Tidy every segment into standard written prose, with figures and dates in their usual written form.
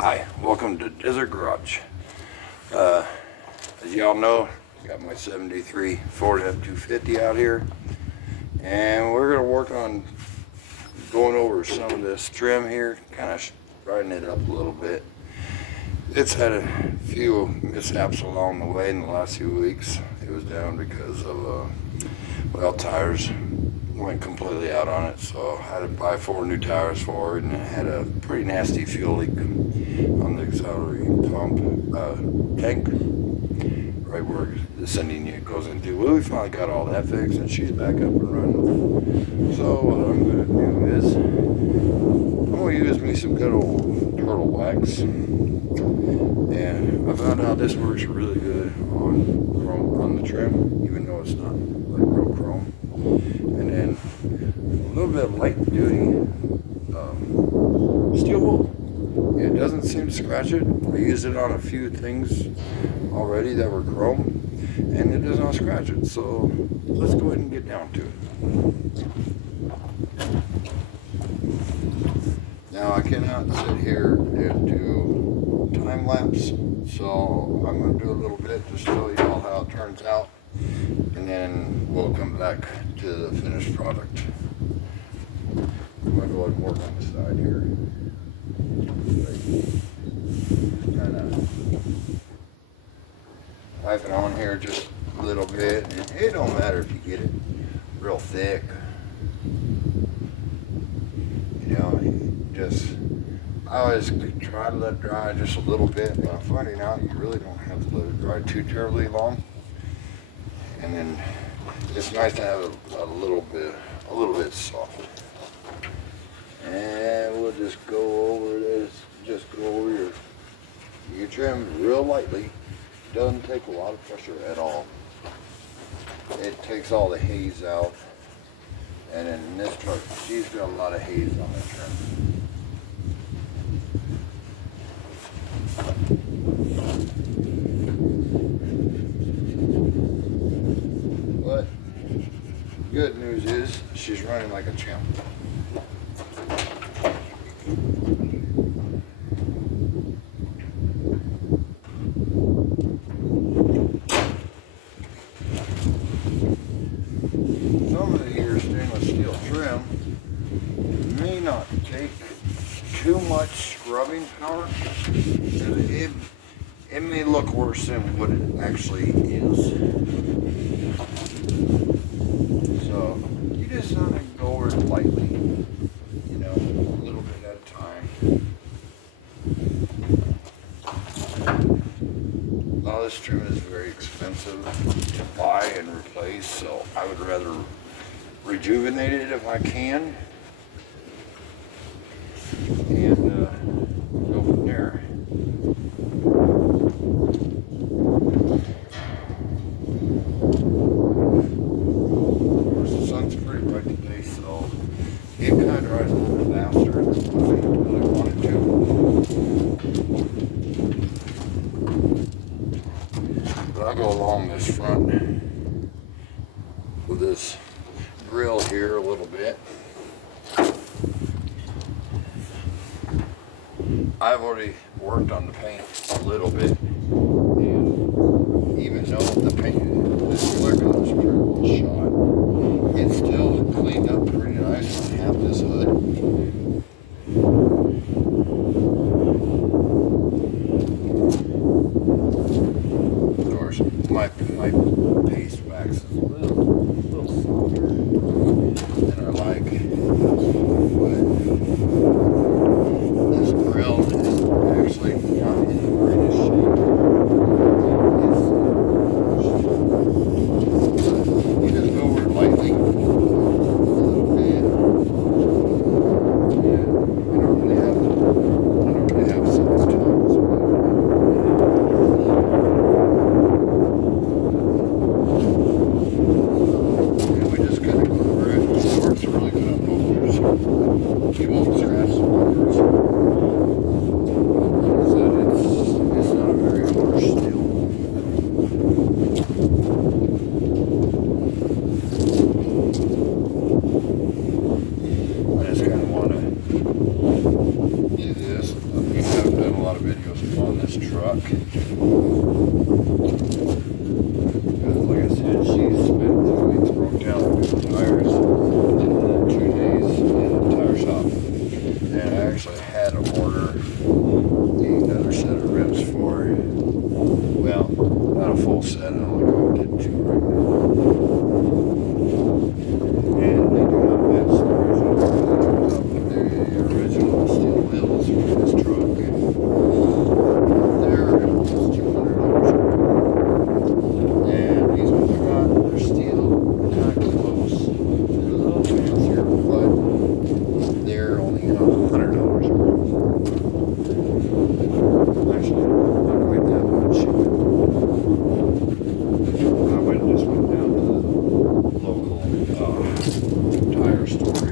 Hi, welcome to Desert Garage. As y'all know, I got my 73 Ford F250 out here, and we're going to work on going over some of this trim here, kind of brightening it up a little bit. It's had a few mishaps along the way in the last few weeks. It was down because of, tires went completely out on it, so I had to buy 4 new tires for it, and it had a pretty nasty fuel leak on the auxiliary pump tank, right where the sending unit goes into. Well, we finally got all that fixed, and she's back up and running. So what I'm going to do is I'm going to use me some good old turtle wax, and I found out this works really good on the trim, even though it's not like real chrome. And then a little bit of light duty steel wool. It doesn't seem to scratch it. I used it on a few things already that were chrome, and it does not scratch it. So let's go ahead and get down to it. Now I cannot sit here and do time lapse, so I'm going to do a little bit to show you all how it turns out, and then we'll come back to the finished product. I'm going to go ahead and work on the side here. Kind of pipe it on here just a little bit, and it don't matter if you get it real thick. You know, I always try to let it dry just a little bit, but I'm finding out you really don't have to let it dry too terribly long. And then it's nice to have a little bit soft. And we'll just go over this, your trim real lightly. Doesn't take a lot of pressure at all. It takes all the haze out. And in this truck, she's got a lot of haze on that trim. But good news is she's running like a champ. Some of your stainless steel trim may not take too much scrubbing power. It may look worse than what it actually is. So you just want to go over it lightly, you know, a little bit at a time. Now this trim is very expensive to buy and replace, so I would rather rejuvenate it if I can, and go from there. Of course, the sun's pretty bright today, so it kind of dries a little bit faster than I really wanted to. But I'll go along this front with this grill here a little bit. I've already worked on the paint a little bit, and even though the paint, this clear coat is pretty well shot, it's still cleaned up pretty nice on half this hood. Of course, my paste wax is a little softer than I like, but this grill is actually not in the greatest shape. You just go over it lightly, a little bit, and I don't really have so much time. And we just kind of go over it. It works really good on motors. You won't scratch the motors. It's not a very harsh steel. I just kind of want to do this. I've done a lot truck. Like I said, she's spent 2 weeks broke down with the tires, and then 2 days in the tire shop. And I actually had to order another set of rims for, well, not a full set, I only did 2 right now. And they do not match the original. They're the original steel wheels for this truck. They're almost $200. And these ones I got, they're still kind of close. They're a little fancier, but they're only $100 a rim. Actually, not quite that much. Just went down to the local tire store.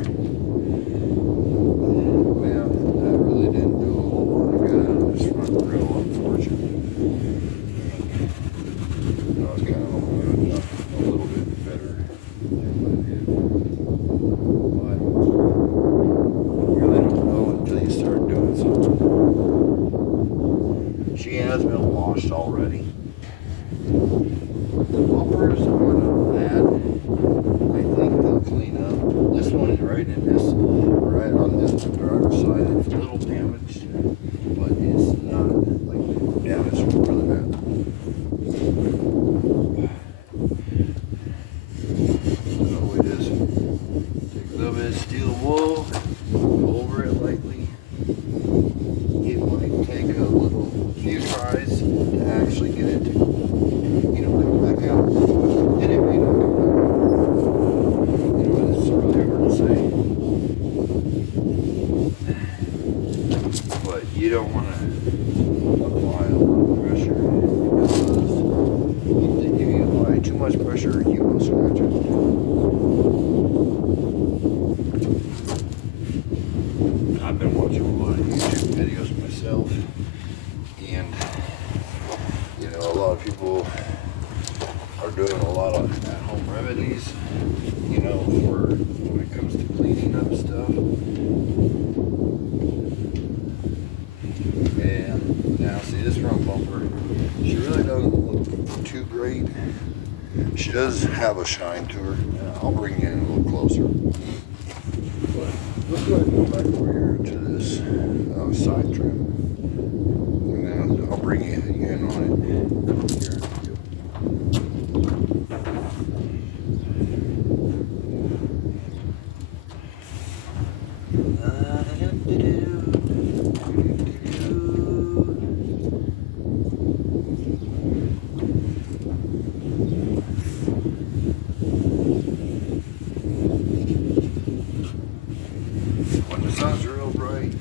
Well, that really didn't do a whole lot of good on this front grill, unfortunately. I was kind of hoping it would a little bit better than what it did. But you really don't know until you start doing something. She has been washed already. The bumpers are not bad. I think they'll clean up. This one is right in this, right on this driver's side. It's a little damaged, but it's not like damaged really bad. So we just take a little bit of steel wool, go over it lightly. It might take a few tries to actually get it to, come back out. And it may not come back out. It's really hard to say. But you don't want to apply a lot of pressure, because if you apply too much pressure, you will scratch it. I've been watching a lot of YouTube videos myself, and a lot of people are doing a lot of at-home remedies, for when it comes to cleaning up stuff. And now, see this front bumper, she really doesn't look too great. She does have a shine to her. I'll bring you in a little closer. But let's go ahead and go back over here to this side trim. And then I'll bring you in on it. Here. When the sun's real bright,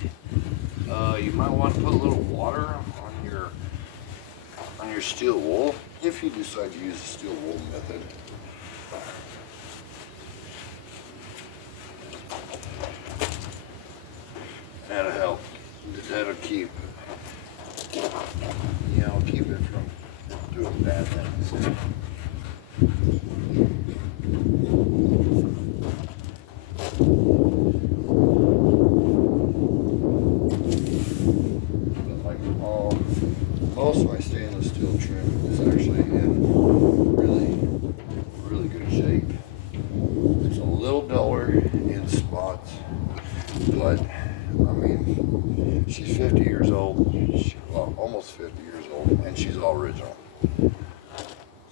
you might want to put a little water on your steel wool if you decide to use the steel wool method. That'll help. That'll keep keep it from doing bad things. Most of my stainless steel trim is actually in really good shape. It's a little duller in spots, but I mean, she's 50 years old, almost 50 years old, and she's all original.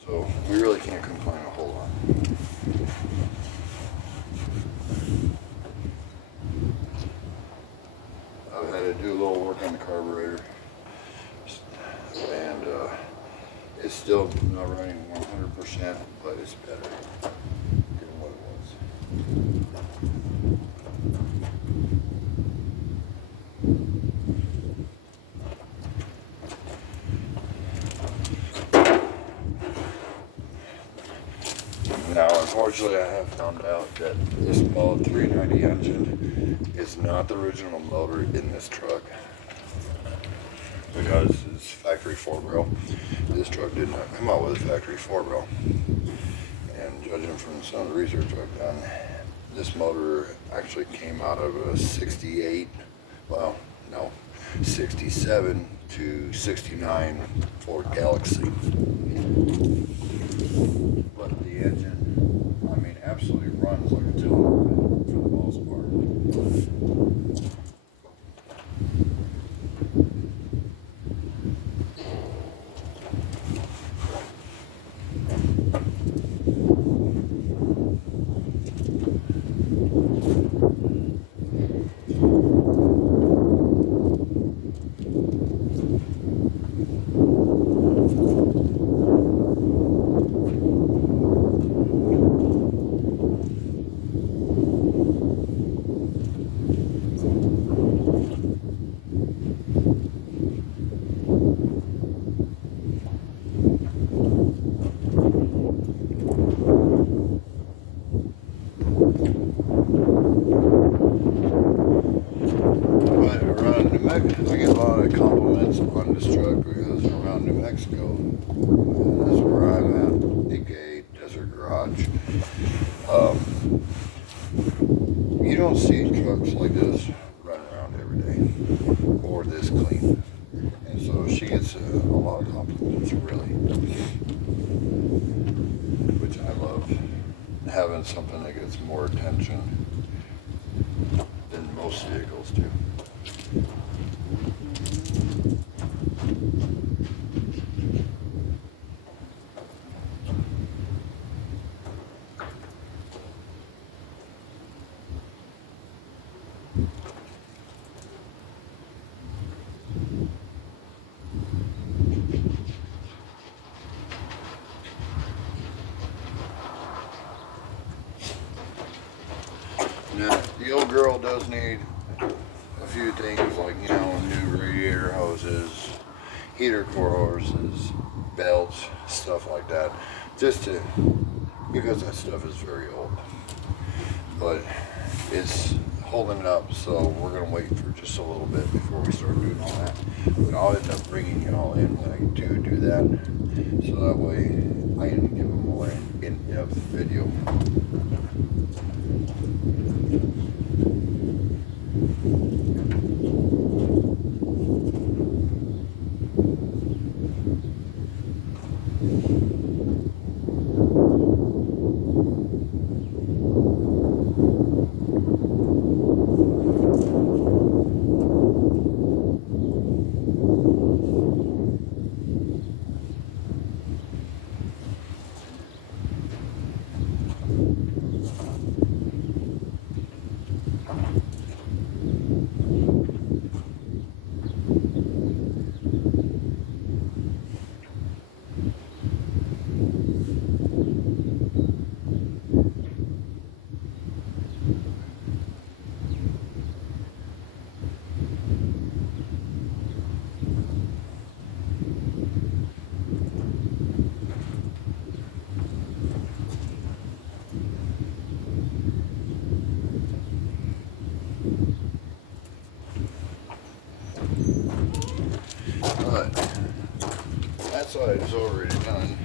So we really can't complain a whole lot. I've had to do a little work on the carburetor. And it's still not running 100%, but it's better than what it was. Now, unfortunately, I have found out that this Mod 390 engine is not the original motor in this truck, because it's factory 4-barrel. This truck did not come out with a factory 4-barrel. And judging from some of the research I've done, this motor actually came out of a 67 269 Ford Galaxy. But the engine, I mean, absolutely runs like a tailor for the most part. I get a lot of compliments on this truck because around New Mexico, and that's where I'm at, aka Desert Garage. You don't see trucks like this running around every day, or this clean. And so she gets a lot of compliments, really, which I love, having something that gets more attention than most vehicles do. Now, the old girl does need a few things like, you know, new radiator hoses, heater core hoses, belts, stuff like that, just to, because that stuff is very old. But it's holding it up, so we're going to wait for just a little bit before we start doing all that. But I'll end up bringing you all in when I do that, so that way I can give a more in-depth video. But that side is already done.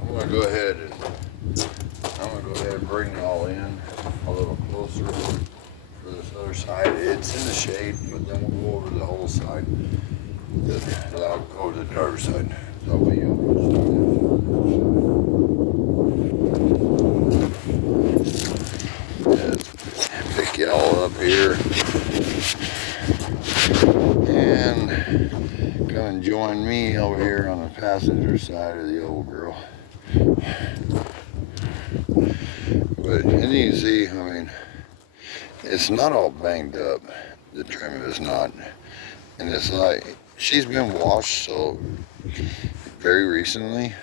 I'm going to go ahead and bring it all in a little closer for this other side. It's in the shade, but then we'll go over the whole side. I'll go to the driver's side. That way you'll pick you all up here and come and join me over here on the passenger side of the old girl. But as you can see, I mean, it's not all banged up. The trim is not, and it's like she's been washed so very recently,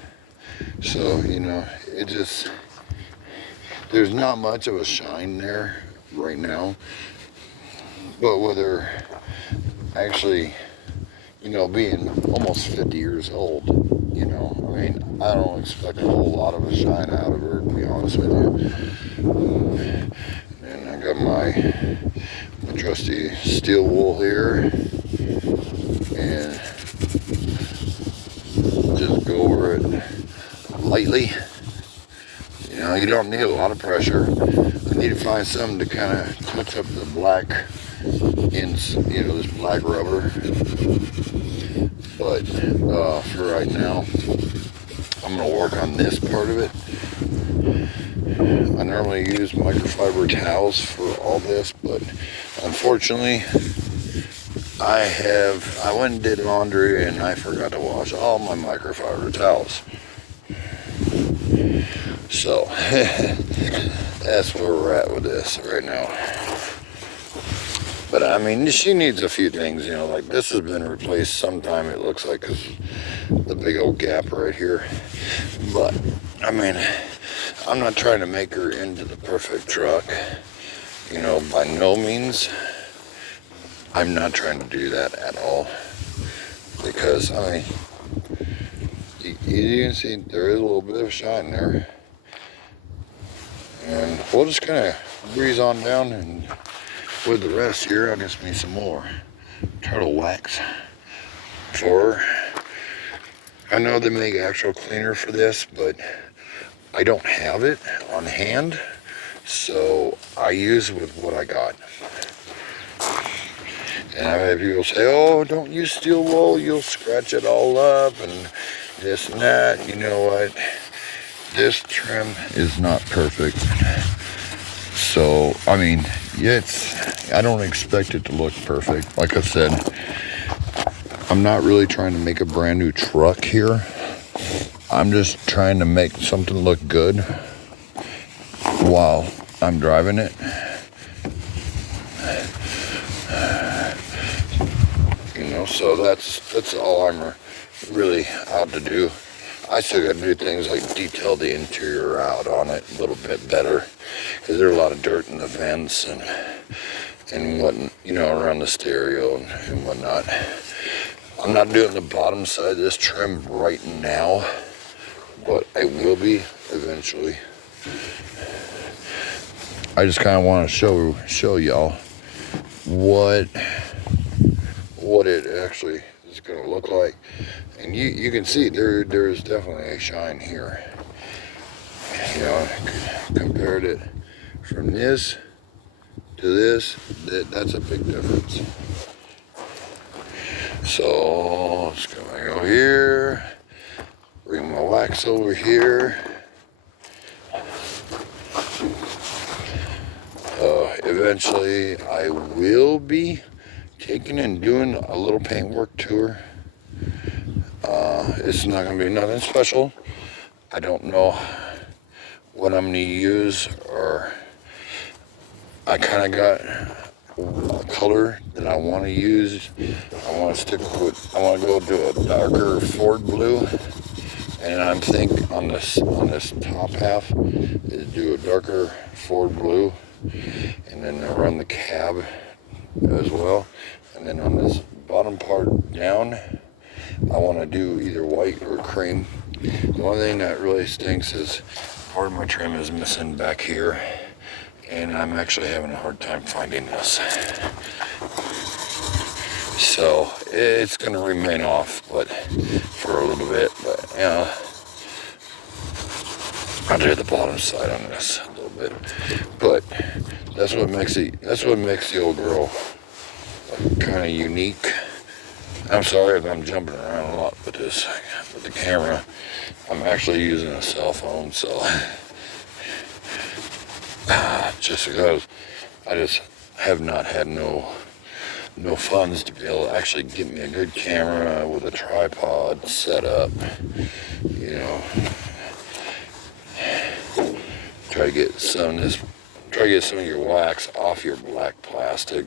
so you know, it just, there's not much of a shine there right now. But with her actually, you know, being almost 50 years old, you know, I mean, I don't expect a whole lot of a shine out of her, to be honest with you. And I got my trusty steel wool here, and just go over it lightly, you know, you don't need a lot of pressure. I need to find something to kind of touch up the black ends, you know, this black rubber. But for right now, I'm going to work on this part of it. I normally use microfiber towels for all this, but unfortunately, I went and did laundry and I forgot to wash all my microfiber towels. So, that's where we're at with this right now. But I mean, she needs a few things, you know, like this has been replaced sometime, it looks like, because the big old gap right here. But, I mean, I'm not trying to make her into the perfect truck, you know, by no means. I'm not trying to do that at all, because, I mean, you can see there is a little bit of shine there. And we'll just kind of breeze on down, and with the rest here, I'll get me some more turtle wax for her. I know they make actual cleaner for this, but I don't have it on hand, so I use with what I got. And I've had people say, oh, don't use steel wool, you'll scratch it all up and this and that. You know what? This trim is not perfect. So, I mean, I don't expect it to look perfect. Like I said, I'm not really trying to make a brand new truck here. I'm just trying to make something look good while I'm driving it. You know, so that's all I'm really out to do. I still got to do things like detail the interior out on it a little bit better, because there's a lot of dirt in the vents and what, you know, around the stereo and whatnot. I'm not doing the bottom side of this trim right now, but I will be eventually. I just kind of want to show y'all what it actually is going to look like. And you can see there's definitely a shine here. You know, compared it from this to this, that's a big difference. So it's gonna go here, bring my wax over here. Eventually I will be taking and doing a little paintwork tour. It's not going to be nothing special. I don't know what I'm going to use, or I kind of got a color that I want to use. I want to go to a darker Ford blue, and I'm thinking on this top half is do a darker Ford blue, and then around the cab as well, and then on this bottom part down, I want to do either white or cream. The only thing that really stinks is part of my trim is missing back here, and I'm actually having a hard time finding this. So it's going to remain off, but for a little bit. But yeah, I'll do the bottom side on this a little bit. But that's what makes the old girl kind of unique. I'm sorry if I'm jumping around a lot with the camera. I'm actually using a cell phone, so just because I just have not had no funds to be able to actually get me a good camera with a tripod set up, you know. Try to get some of your wax off your black plastic.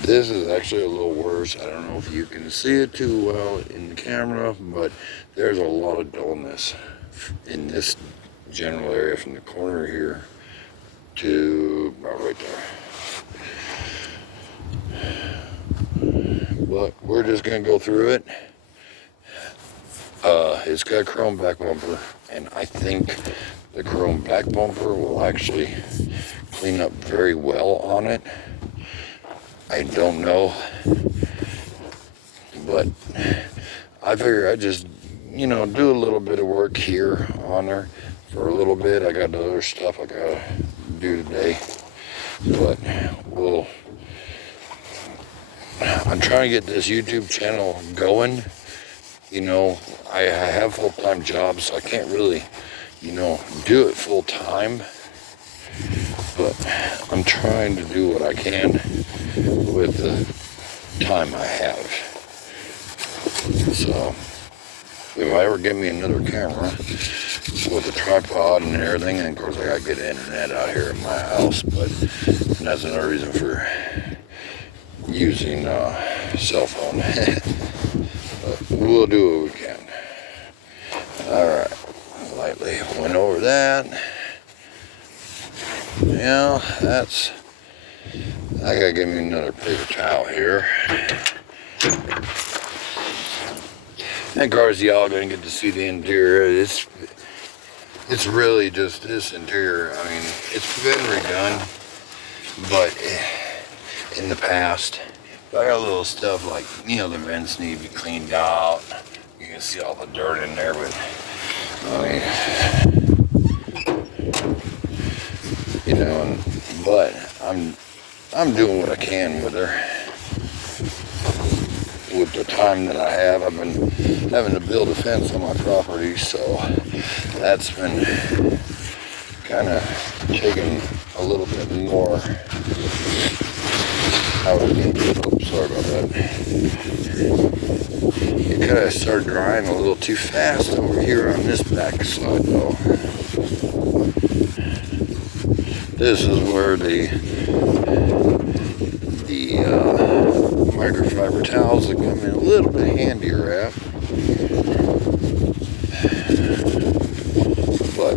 This is actually a little worse. I don't know if you can see it too well in the camera, but there's a lot of dullness in this general area from the corner here to about right there. But we're just gonna go through it. It's got a chrome back bumper, and I think the chrome back bumper will actually clean up very well on it. I don't know, but I figure I just you know, do a little bit of work here on her for a little bit. I got other stuff I gotta do today, but I'm trying to get this YouTube channel going. You know, I have full-time jobs, so I can't really, you know, do it full-time, but I'm trying to do what I can with the time I have. So if I ever get me another camera with a tripod and everything, and of course I gotta get internet out here in my house, but that's another reason for using cell phone. But we'll do what we can. Alright, lightly went over that. Yeah, that's, I gotta get me another paper towel here. And of course, y'all gonna get to see the interior. It's really just this interior. I mean, it's been redone, but in the past, I got a little stuff like, you know, the vents need to be cleaned out. You can see all the dirt in there, but I mean, you know, but I'm doing what I can with her. With the time that I have, I've been having to build a fence on my property, so that's been kind of taking a little bit more out of me. Oops, sorry about that. It kind of started drying a little too fast over here on this backside, though. This is where the microfiber towels that come in a little bit handier at. But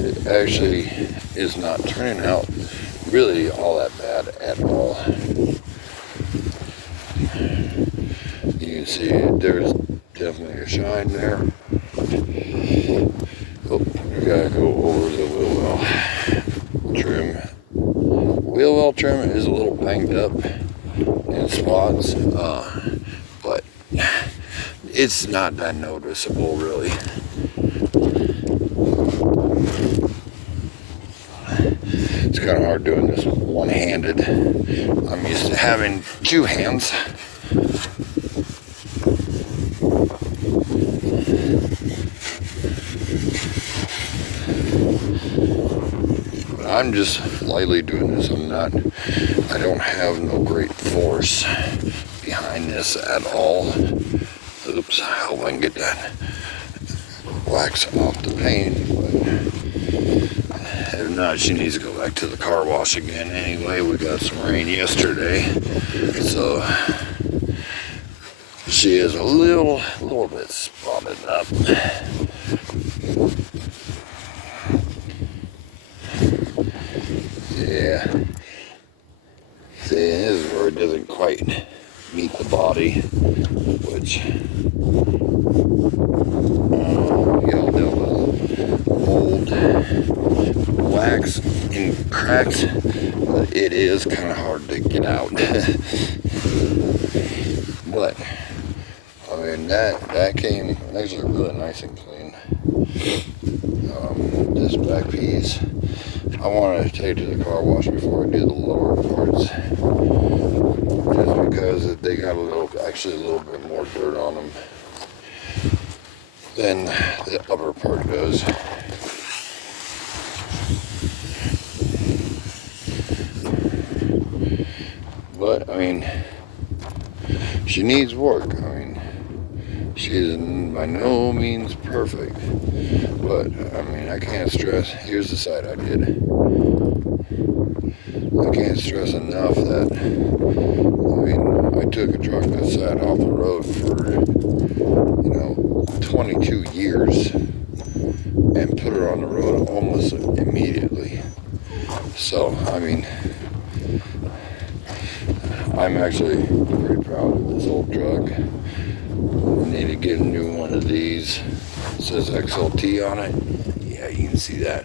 it actually is not turning out really all that bad at all. You can see there's definitely a shine there. Oh, we gotta go over the wheel well trim. Wheel well trim is a little banged up in spots, but it's not that noticeable really. It's kind of hard doing this one-handed. I'm used to having two hands. But I'm just lightly doing this. I don't have no great force behind this at all. Oops, I hope I can get that wax off the paint. If not, she needs to go back to the car wash again anyway. We got some rain yesterday, so she is a little bit spotted up. Yeah. See, this is where it doesn't quite meet the body, which y'all know mold, wax, and cracks, but it is kind of hard to get out. But I mean, that came actually really nice and clean. This back piece, I want to take to the car wash before I do the lower parts, just because they got actually a little bit more dirt on them than the upper part does. But I mean, she needs work. I mean, she is by no means perfect, but I mean, I can't stress. Here's the side I did. I can't stress enough that, I mean, I took a truck that sat off the road for, you know, 22 years and put her on the road almost immediately. So, I mean, I'm actually pretty proud of this old truck. I need to get a new one of these. It says XLT on it. Yeah, you can see that.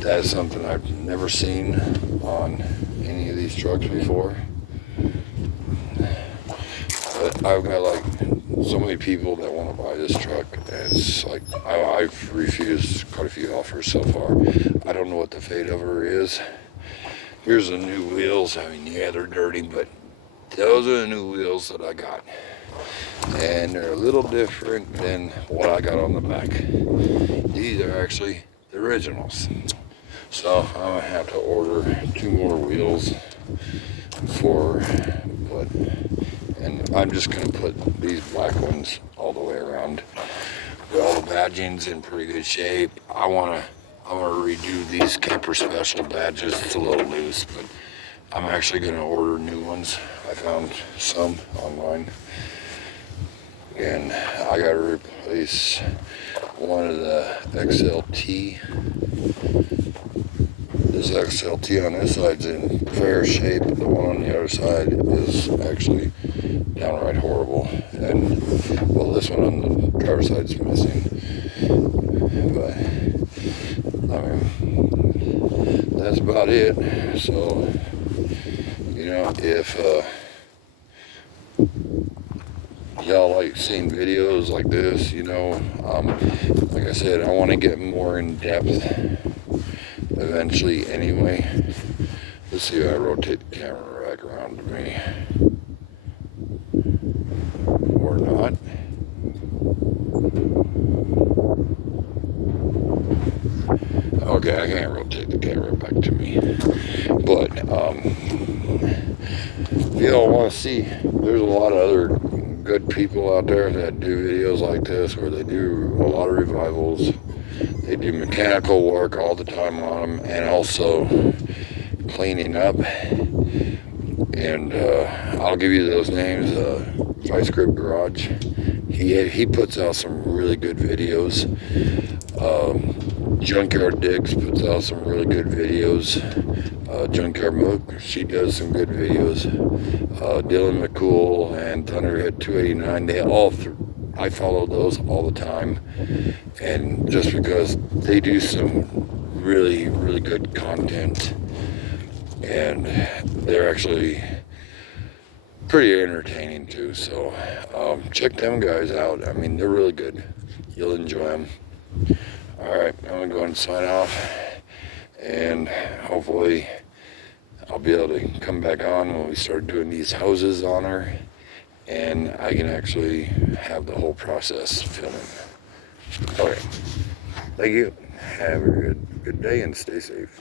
That's something I've never seen on any of these trucks before. But I've got like so many people that want to buy this truck, and it's like I've refused quite a few offers so far. I don't know what the fate of her is. Here's the new wheels. I mean, yeah, they're dirty, but those are the new wheels that I got. And they're a little different than what I got on the back. These are actually the originals. So I'm gonna have to order 2 more wheels and I'm just gonna put these black ones all the way around. With all the badging's in pretty good shape. I'm gonna redo these Camper Special badges. It's a little loose, but I'm actually gonna order new ones. I found some online. And I gotta replace one of the XLT. This XLT on this side's in fair shape, but the one on the other side is actually downright horrible. And well, this one on the driver's side's missing. But I mean, that's about it. So, you know, if y'all like seeing videos like this, you know, like I said, I want to get more in depth eventually anyway. Let's see if I rotate the camera back around to me or not. Okay, I can't rotate the camera back to me, but if y'all want to see, there's a lot of other good people out there that do videos like this, where they do a lot of revivals. They do mechanical work all the time on them, and also cleaning up. And I'll give you those names. Vice Grip Garage. He puts out some really good videos. Junkyard Digs puts out some really good videos. Junkyard Mook, she does some good videos. Dylan McCool and Thunderhead 289, they all I follow those all the time, and just because they do some really, really good content, and they're actually pretty entertaining too. So check them guys out. I mean, they're really good. You'll enjoy them. All right, I'm gonna go ahead and sign off, and hopefully I'll be able to come back on when we start doing these houses on her, and I can actually have the whole process filming. Okay, thank you. Have a good day and stay safe.